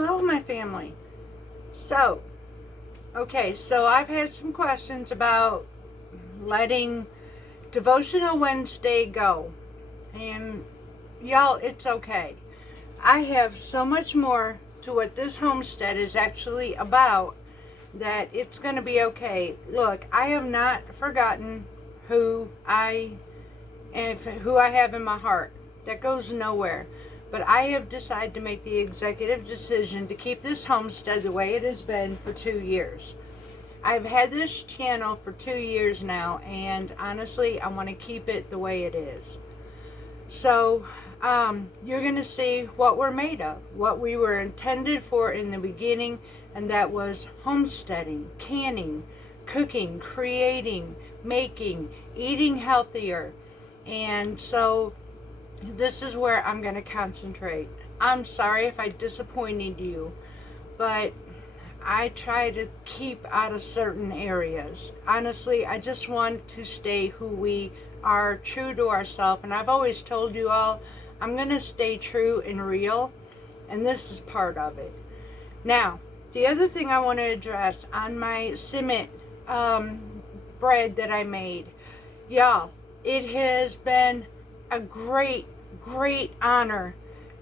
Hello, my family. So, okay, so I've had some questions about letting Devotional Wednesday go. And y'all, it's okay. I have so much more to what this homestead is actually about that it's going to be okay. Look, I have not forgotten who I have in my heart. That goes nowhere. But I have decided to make the executive decision to keep this homestead the way it has been for 2 years. I've had this channel for 2 years now, and honestly, I want to keep it the way it is. So, you're going to see what we're made of, what we were intended for in the beginning, and that was homesteading, canning, cooking, creating, making, eating healthier. And so this is where I'm going to concentrate. I'm sorry if I disappointed you, but I try to keep out of certain areas. Honestly, I just want to stay who we are, true to ourselves. And I've always told you all, I'm going to stay true and real, and this is part of it. Now, the other thing I want to address on my cement bread that I made, y'all, it has been a great honor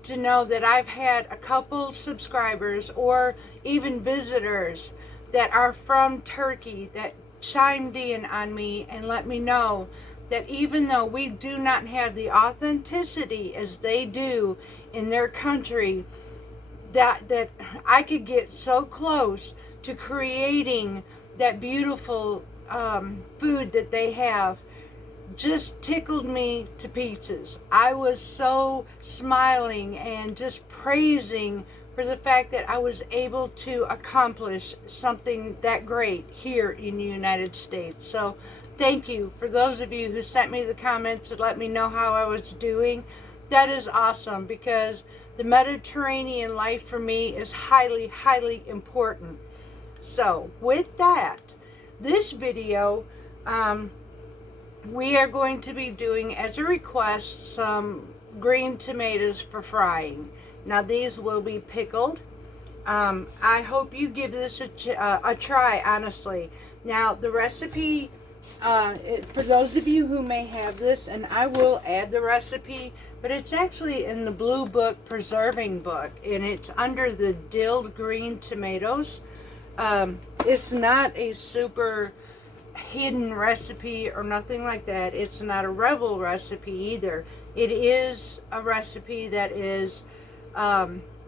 to know that I've had a couple subscribers or even visitors that are from Turkey that chimed in on me and let me know that even though we do not have the authenticity as they do in their country, that I could get so close to creating that beautiful food that they have just tickled me to pieces. I was so smiling and just praising for the fact that I was able to accomplish something that great here in the United States. So thank you for those of you who sent me the comments to let me know how I was doing. That is awesome, because the Mediterranean life for me is highly important. So with that, this video, we are going to be doing, as a request, some green tomatoes for frying. Now these will be pickled. I hope you give this a try, honestly. Now the recipe, for those of you who may have this, and I will add the recipe, but it's actually in the blue book, preserving book, and it's under the dilled green tomatoes. It's not a super hidden recipe or nothing like that. It's not a rebel recipe either. It is a recipe that is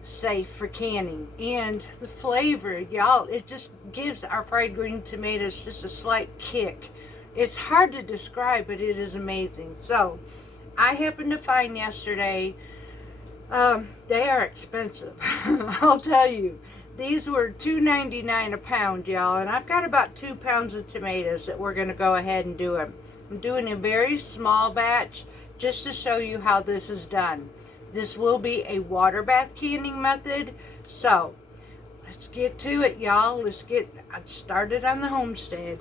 safe for canning, and the flavor, y'all, it just gives our fried green tomatoes just a slight kick. It's hard to describe, but it is amazing. So I happened to find yesterday, they are expensive. I'll tell you. These were $2.99 a pound, y'all, and I've got about 2 pounds of tomatoes that we're going to go ahead and do them. I'm doing a very small batch just to show you how this is done. This will be a water bath canning method, so let's get to it, y'all. Let's get started on the homestead.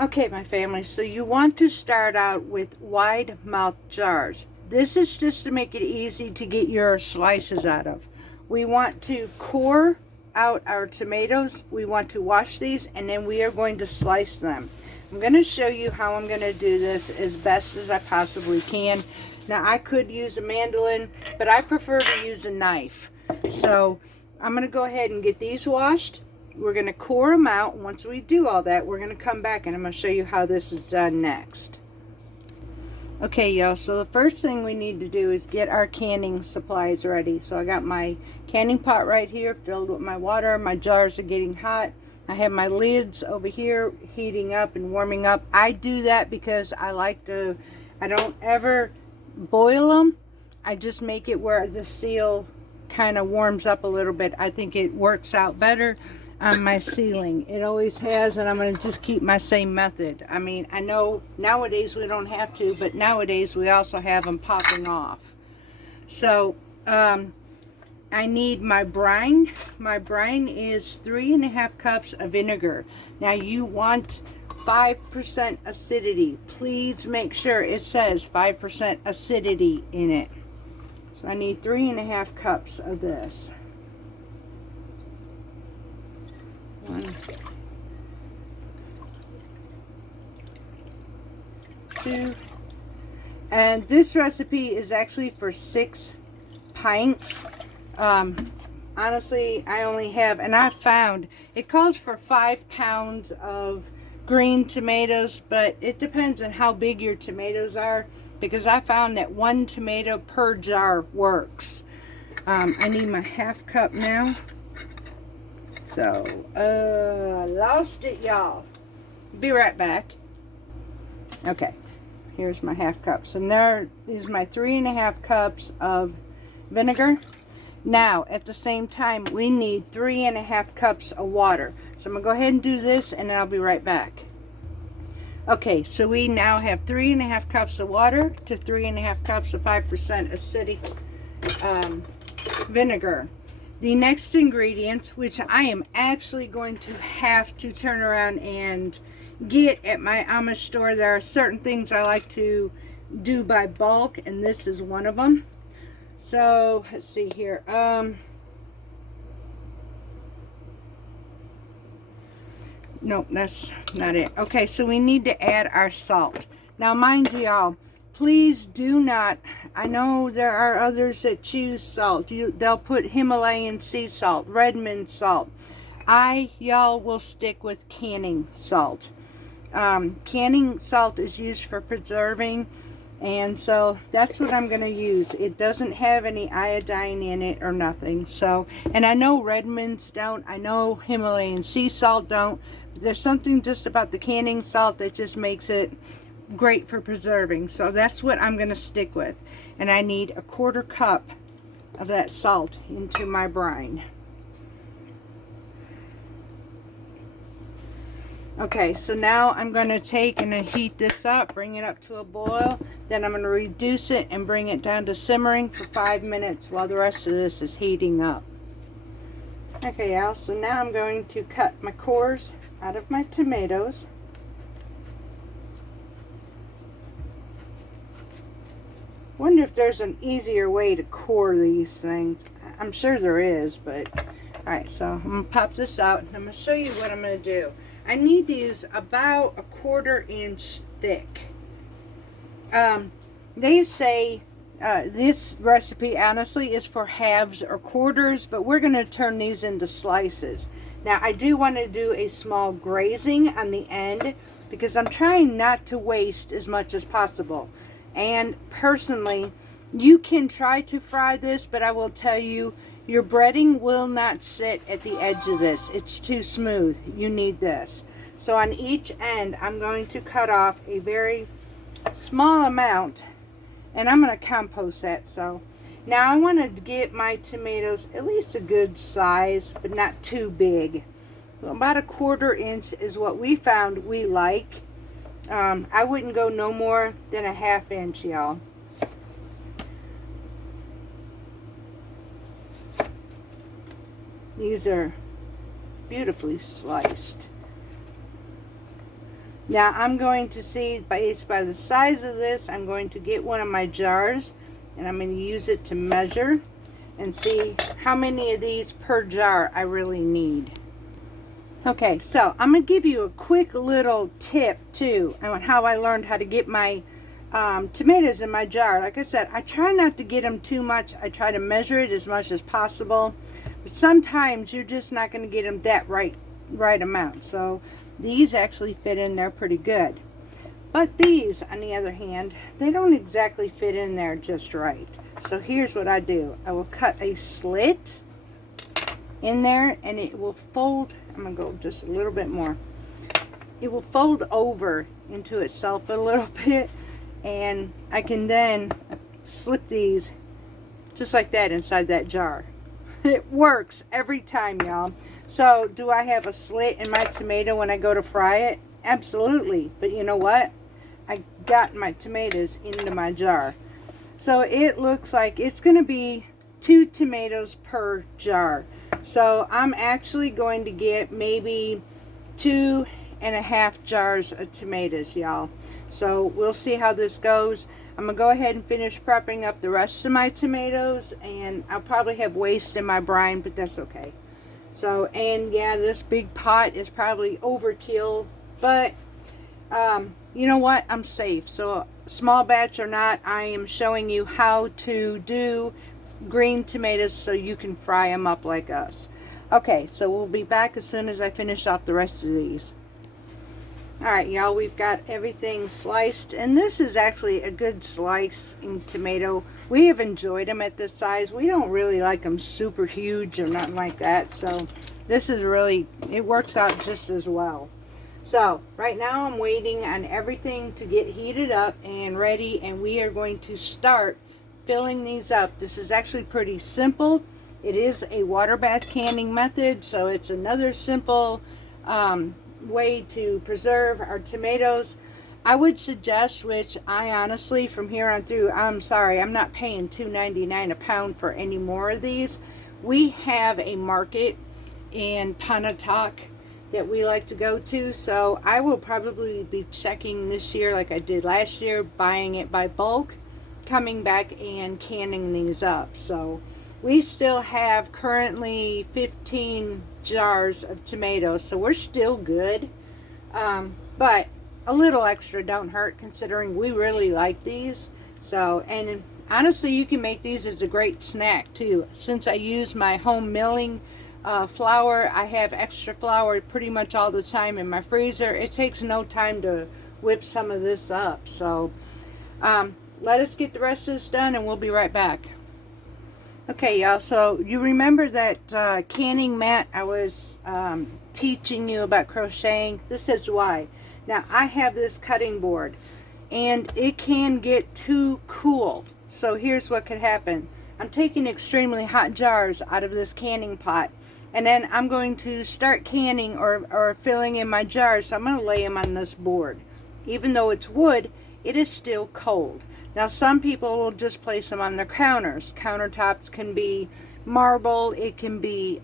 Okay, my family, so you want to start out with wide mouth jars. This is just to make it easy to get your slices out of. We want to core out our tomatoes. We want to wash these, and then we are going to slice them. I'm going to show you how I'm going to do this as best as I possibly can. Now, I could use a mandolin, but I prefer to use a knife. So I'm going to go ahead and get these washed. We're going to core them out. Once we do all that, we're going to come back and I'm going to show you how this is done next. Okay, y'all, so the first thing we need to do is get our canning supplies ready. So I got my canning pot right here filled with my water. My jars are getting hot. I have my lids over here heating up and warming up. I do that because I don't ever boil them. I just make it where the seal kind of warms up a little bit. I think it works out better on my sealing. It always has, and I'm going to just keep my same method. I mean, I know nowadays we don't have to, but nowadays we also have them popping off. So I need my brine. My brine is 3.5 cups of vinegar. Now you want 5% acidity. Please make sure it says 5% acidity in it. So I need 3.5 cups of this. 1, 2, and this recipe is actually for 6 pints. Honestly, I only have, and I found it calls for 5 pounds of green tomatoes, but it depends on how big your tomatoes are, because I found that 1 tomato per jar works. I need my 1/2 cup now. So, lost it, y'all. Be right back. Okay, here's my 1/2 cup. So there is my 3.5 cups of vinegar. Now, at the same time, we need 3.5 cups of water. So I'm gonna go ahead and do this, and then I'll be right back. Okay, so we now have 3.5 cups of water to 3.5 cups of 5% acidic vinegar. The next ingredient, which I am actually going to have to turn around and get at my Amish store. There are certain things I like to do by bulk, and this is one of them. So let's see here. Nope, that's not it. Okay, so we need to add our salt. Now, mind y'all, please do not, I know there are others that choose salt. They'll put Himalayan sea salt, Redmond salt. Y'all will stick with canning salt. Canning salt is used for preserving, and so that's what I'm going to use. It doesn't have any iodine in it or nothing. So, and I know Redmonds don't. I know Himalayan sea salt don't. But there's something just about the canning salt that just makes it great for preserving. So that's what I'm going to stick with. And I need 1/4 cup of that salt into my brine. Okay, so now I'm going to take and heat this up, bring it up to a boil. Then I'm going to reduce it and bring it down to simmering for 5 minutes while the rest of this is heating up. Okay, y'all, so now I'm going to cut my cores out of my tomatoes. Wonder if there's an easier way to core these things. I'm sure there is, but alright, so I'm going to pop this out and I'm going to show you what I'm going to do. I need these about 1/4 inch thick. They say this recipe honestly is for halves or quarters, but we're going to turn these into slices. Now I do want to do a small grazing on the end because I'm trying not to waste as much as possible. And personally, you can try to fry this, but I will tell you, your breading will not sit at the edge of this. It's too smooth. You need this. So on each end, I'm going to cut off a very small amount, and I'm going to compost that. So now I want to get my tomatoes at least a good size, but not too big. So about 1/4 inch is what we found we like. I wouldn't go no more than 1/2 inch, y'all. These are beautifully sliced. Now I'm going to see, based by the size of this, I'm going to get one of my jars and I'm going to use it to measure and see how many of these per jar I really need. Okay, so I'm going to give you a quick little tip too on how I learned how to get my tomatoes in my jar. Like I said, I try not to get them too much. I try to measure it as much as possible. But sometimes you're just not going to get them that right amount. So these actually fit in there pretty good. But these, on the other hand, they don't exactly fit in there just right. So here's what I do. I will cut a slit in there, and it will fold. I'm going to go just a little bit more. It will fold over into itself a little bit, and I can then slip these just like that inside that jar. It works every time, y'all. So do I have a slit in my tomato when I go to fry it? Absolutely. But you know what? I got my tomatoes into my jar. So it looks like it's going to be 2 tomatoes per jar. So I'm actually going to get maybe 2.5 jars of tomatoes, y'all. So we'll see how this goes. I'm going to go ahead and finish prepping up the rest of my tomatoes, and I'll probably have waste in my brine, but that's okay. So, and yeah, this big pot is probably overkill, but you know what? I'm safe. So small batch or not, I am showing you how to do green tomatoes so you can fry them up like us. Okay, so we'll be back as soon as I finish off the rest of these. Alright, y'all, we've got everything sliced, and this is actually a good slicing tomato. We have enjoyed them at this size. We don't really like them super huge or nothing like that, so this is really, it works out just as well. So right now I'm waiting on everything to get heated up and ready, and we are going to start filling these up. This is actually pretty simple. It is a water bath canning method, so it's another simple way to preserve our tomatoes. I would suggest, which I honestly from here on through, I'm sorry, I'm not paying $2.99 a pound for any more of these. We have a market in Pontotoc that we like to go to, so I will probably be checking this year like I did last year, buying it by bulk, coming back and canning these up. So we still have currently 15 jars of tomatoes, so we're still good, but a little extra don't hurt considering we really like these. So, and honestly, you can make these as a great snack too. Since I use my home milling flour, I have extra flour pretty much all the time in my freezer. It takes no time to whip some of this up. So let us get the rest of this done and we'll be right back. Okay, y'all, so you remember that canning mat I was teaching you about crocheting? This is why. Now, I have this cutting board, and it can get too cool. So here's what could happen. I'm taking extremely hot jars out of this canning pot, and then I'm going to start canning or filling in my jars. So I'm going to lay them on this board. Even though it's wood, it is still cold. Now, some people will just place them on their counters. Countertops can be marble, it can be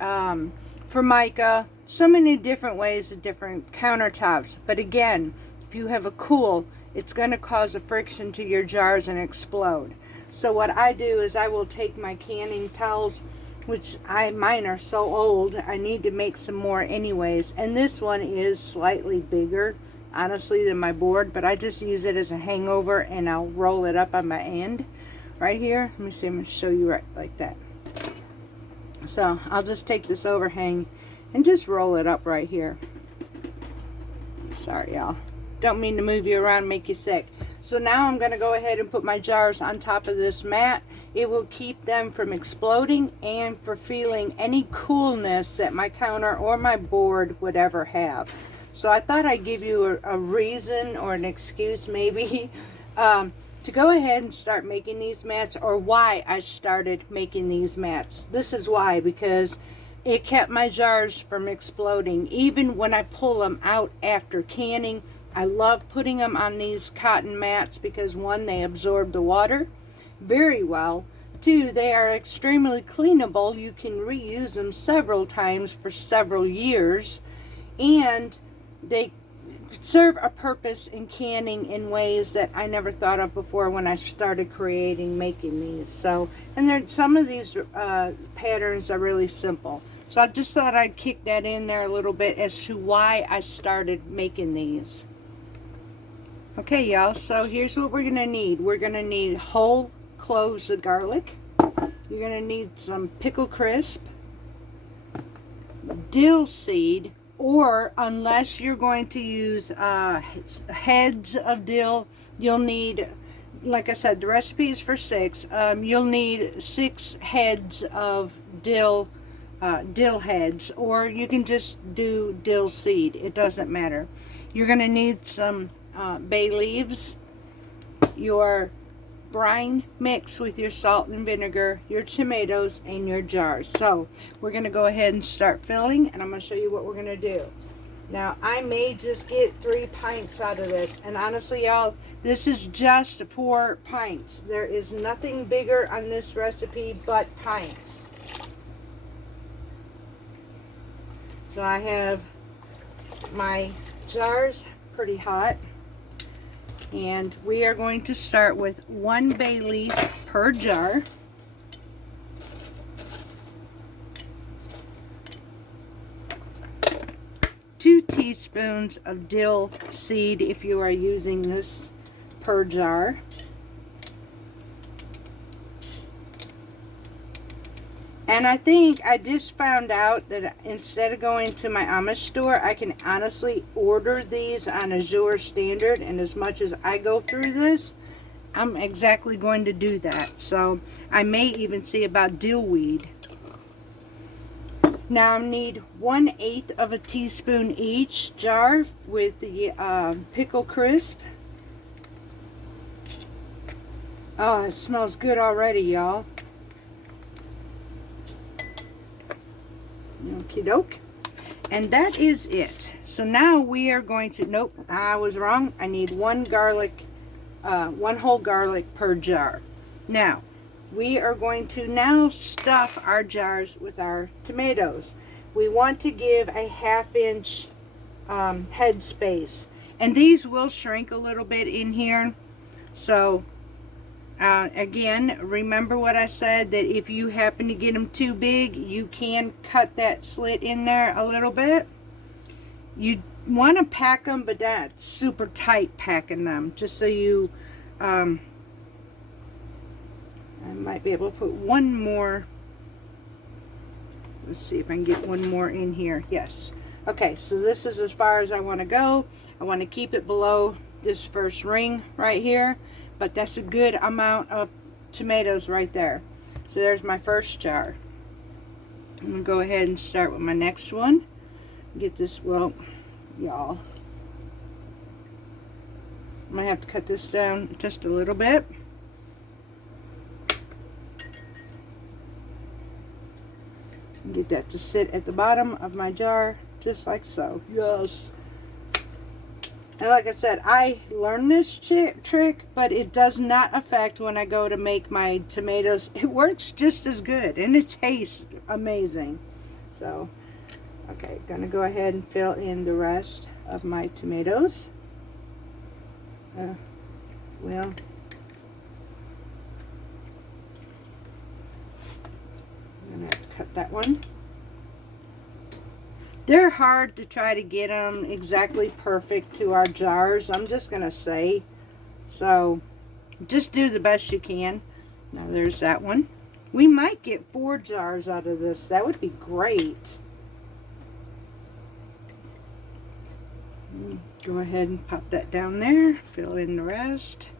formica, so many different ways of different countertops. But again, if you have a cool, it's going to cause a friction to your jars and explode. So what I do is I will take my canning towels, which mine are so old, I need to make some more anyways. And this one is slightly bigger, honestly, than my board, but I just use it as a hangover, and I'll roll it up on my end right here. Let me see, I'm going to show you right like that. So I'll just take this overhang and just roll it up right here. Sorry, y'all. Don't mean to move you around and make you sick. So now I'm going to go ahead and put my jars on top of this mat. It will keep them from exploding and for feeling any coolness that my counter or my board would ever have. So I thought I'd give you a reason or an excuse maybe to go ahead and start making these mats, or why I started making these mats. This is why, because it kept my jars from exploding. Even when I pull them out after canning, I love putting them on these cotton mats because one, they absorb the water very well. Two, they are extremely cleanable. You can reuse them several times for several years. And they serve a purpose in canning in ways that I never thought of before when I started making these. So, and some of these patterns are really simple. So I just thought I'd kick that in there a little bit as to why I started making these. Okay, y'all, so here's what we're going to need. We're going to need whole cloves of garlic. You're going to need some pickle crisp, dill seed, or unless you're going to use heads of dill, you'll need, like I said, the recipe is for 6. You'll need 6 heads of dill heads, or you can just do dill seed. It doesn't matter. You're going to need some bay leaves, your brine mix with your salt and vinegar, your tomatoes, and your jars. So we're going to go ahead and start filling, and I'm going to show you what we're going to do. Now, I may just get 3 pints out of this, and honestly, y'all, this is just for pints. There is nothing bigger on this recipe but pints. So I have my jars pretty hot, and we are going to start with 1 bay leaf per jar. Two teaspoons of dill seed if you are using this per jar. And I think I just found out that instead of going to my Amish store, I can honestly order these on Azure Standard. And as much as I go through this, I'm exactly going to do that. So I may even see about dill weed. Now I need 1/8 of a teaspoon each jar with the pickle crisp. Oh, it smells good already, y'all. Okie doke. And that is it. So now we are going to, nope, I was wrong. I need 1 whole garlic per jar. Now, we are going to now stuff our jars with our tomatoes. We want to give a 1/2 inch head space. And these will shrink a little bit in here. So, again, remember what I said, that if you happen to get them too big, you can cut that slit in there a little bit. You want to pack them, but that's super tight packing them, just so you, I might be able to put 1 more. Let's see if I can get 1 more in here. Yes. Okay, so this is as far as I want to go. I want to keep it below this first ring right here. But that's a good amount of tomatoes right there. So there's my first jar. I'm going to go ahead and start with my next one. Get this, well, y'all, I'm going to have to cut this down just a little bit. Get that to sit at the bottom of my jar, just like so. Yes. And like I said, I learned this trick, but it does not affect when I go to make my tomatoes. It works just as good, and it tastes amazing. So, okay, gonna go ahead and fill in the rest of my tomatoes. Well, I'm gonna have to cut that one. They're hard to try to get them exactly perfect to our jars, I'm just going to say. So, just do the best you can. Now, there's that one. We might get 4 jars out of this. That would be great. Go ahead and pop that down there. Fill in the rest,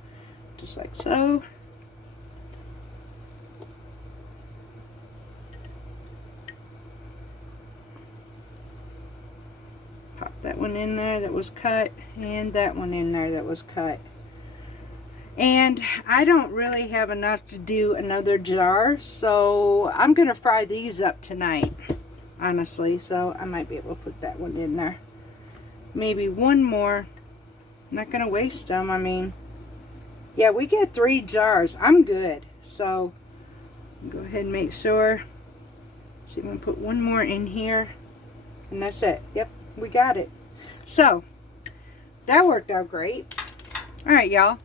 just like so. Pop that one in there that was cut, and that one in there that was cut. And I don't really have enough to do another jar, so I'm going to fry these up tonight, honestly. So I might be able to put that one in there. Maybe 1 more. I'm not going to waste them. I mean, yeah, we get 3 jars. I'm good. So go ahead and make sure. So I'm going to put 1 more in here, and that's it. Yep. We got it. So that worked out great. All right, y'all.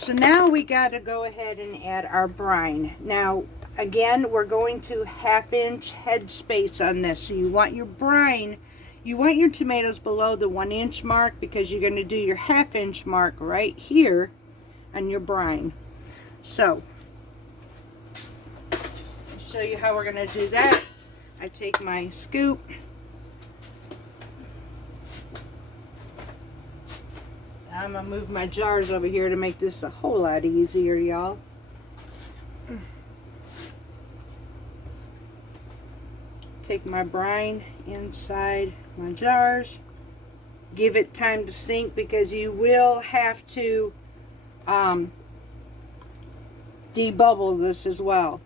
So now we got to go ahead and add our brine. Now, again, we're going to 1/2 inch head space on this. So you want your brine, you want your tomatoes below the 1 inch mark, because you're going to do your 1/2 inch mark right here on your brine. So I'll show you how we're going to do that. I take my scoop. I'm gonna move my jars over here to make this a whole lot easier, y'all. Take my brine inside my jars. Give it time to sink because you will have to debubble this as well.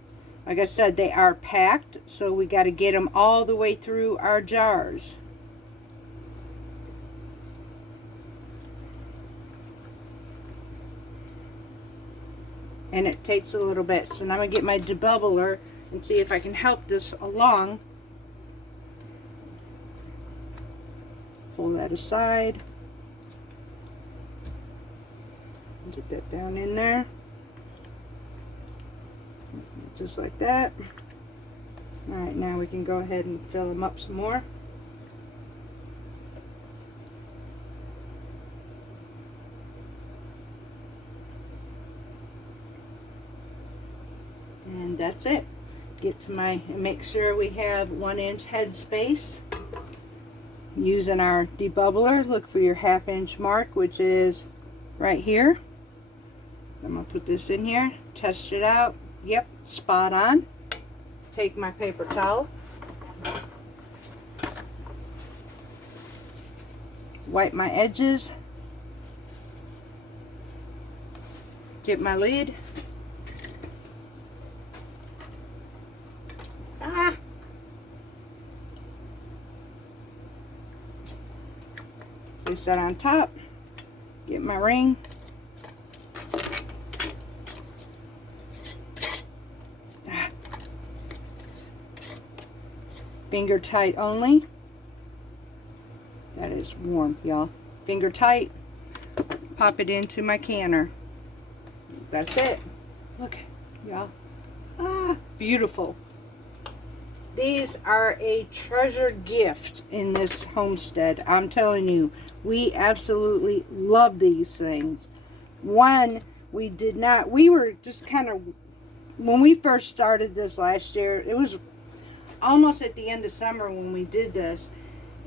Like I said, they are packed, so we got to get them all the way through our jars. And it takes a little bit. So now I'm going to get my debubbler and see if I can help this along. Pull that aside. Get that down in there. Just like that. Alright, now we can go ahead and fill them up some more. And that's it. Get to make sure we have 1 inch head space. Using our debubbler, look for your 1/2 inch mark, which is right here. I'm going to put this in here, test it out. Yep, spot on. Take my paper towel. Wipe my edges. Get my lid. Place that on top. Get my ring. Finger tight only. That is warm, y'all. Finger tight. Pop it into my canner. That's it. Look, y'all. Beautiful. These are a treasure gift in this homestead. I'm telling you, we absolutely love these things. One, we were just kind of, when we first started this last year, it was almost at the end of summer when we did this.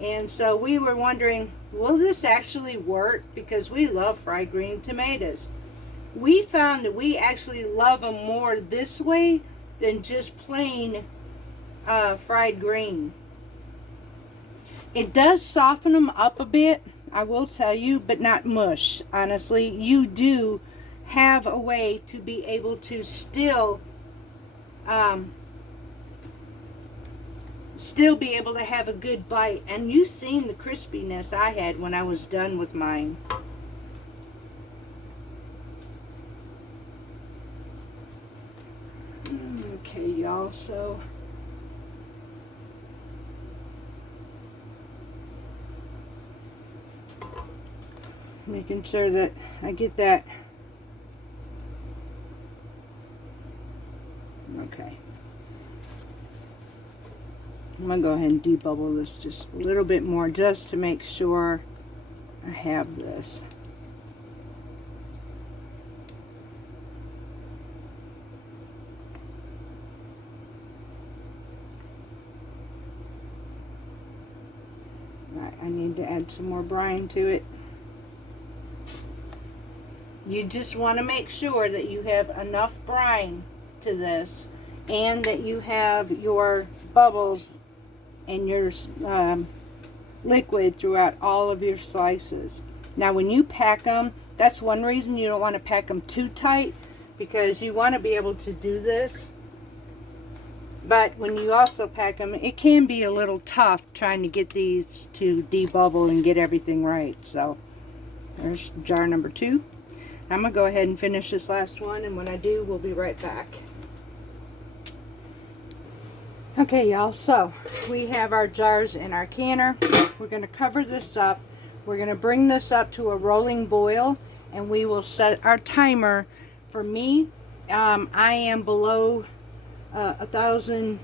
And so we were wondering, will this actually work? Because we love fried green tomatoes. We found that we actually love them more this way than just plain fried green. It does soften them up a bit, I will tell you, but not mush. Honestly, you do have a way to be able to still be able to have a good bite. And you've seen the crispiness I had when I was done with mine. Okay, y'all, so making sure that I get that. Okay. I'm going to go ahead and debubble this just a little bit more just to make sure I have this. Right, I need to add some more brine to it. You just want to make sure that you have enough brine to this and that you have your bubbles and your liquid throughout all of your slices. Now when you pack them, that's one reason you don't want to pack them too tight, because you want to be able to do this. But when you also pack them, it can be a little tough trying to get these to debubble and get everything right. So there's jar number 2. I'm going to go ahead and finish this last one, and when I do, we'll be right back. Okay, y'all, so we have our jars in our canner. We're going to cover this up. We're going to bring this up to a rolling boil, and we will set our timer. For me, I am below 1,000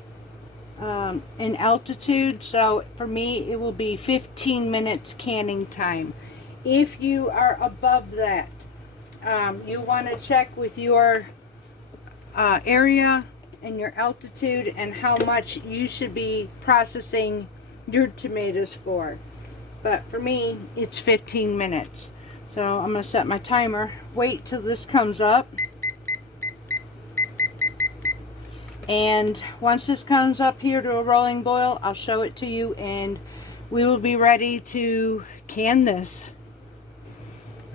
in altitude, so for me it will be 15 minutes canning time. If you are above that, you want to check with your area and your altitude and how much you should be processing your tomatoes for. But for me, it's 15 minutes. So I'm going to set my timer, wait till this comes up. And once this comes up here to a rolling boil, I'll show it to you and we will be ready to can this.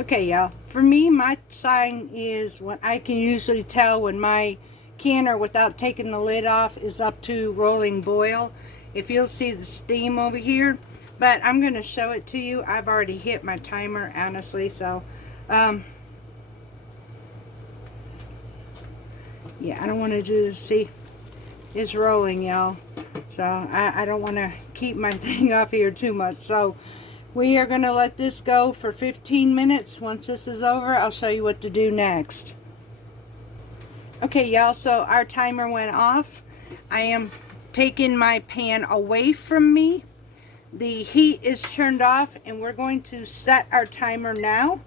Okay, y'all. For me, my sign is when I can usually tell when my canner, without taking the lid off, is up to rolling boil. If you'll see the steam over here, but I'm going to show it to you. I've already hit my timer, honestly, so yeah, I don't want to do this. See, it's rolling, y'all. So I don't want to keep my thing off here too much. So we are going to let this go for 15 minutes. Once this is over, I'll show you what to do next. Okay, y'all, so our timer went off. I am taking my pan away from me. The heat is turned off and we're going to set our timer now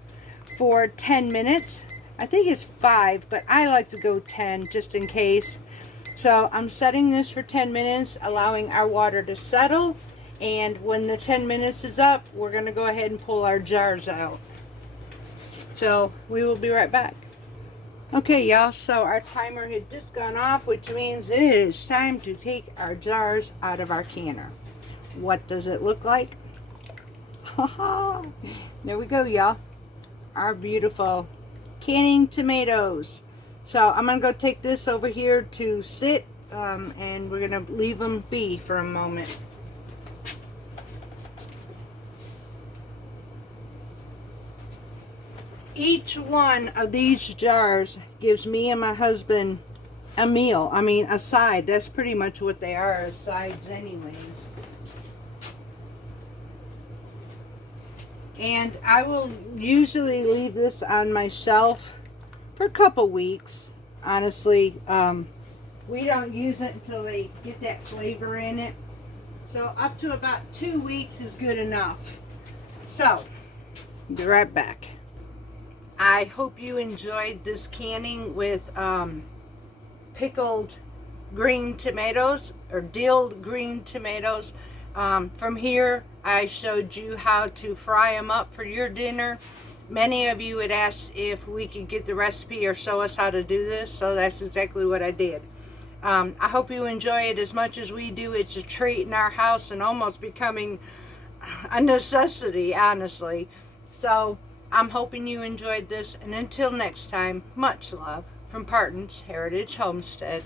for 10 minutes. I think it's 5, but I like to go 10 just in case. So I'm setting this for 10 minutes, allowing our water to settle. And when the 10 minutes is up, we're going to go ahead and pull our jars out. So we will be right back. Okay, y'all, so our timer had just gone off, which means it is time to take our jars out of our canner. What does it look like? There we go, y'all. Our beautiful canning tomatoes. So I'm going to go take this over here to sit, and we're going to leave them be for a moment. Each one of these jars gives me and my husband a meal. I mean, a side. That's pretty much what they are, as sides anyways. And I will usually leave this on my shelf for a couple weeks. Honestly, we don't use it until they get that flavor in it. So up to about 2 weeks is good enough. So, be right back. I hope you enjoyed this canning with pickled green tomatoes or dilled green tomatoes. From here, I showed you how to fry them up for your dinner. Many of you had asked if we could get the recipe or show us how to do this, so that's exactly what I did. I hope you enjoy it as much as we do. It's a treat in our house and almost becoming a necessity, honestly. So I'm hoping you enjoyed this, and until next time, much love from Parton's Heritage Homestead.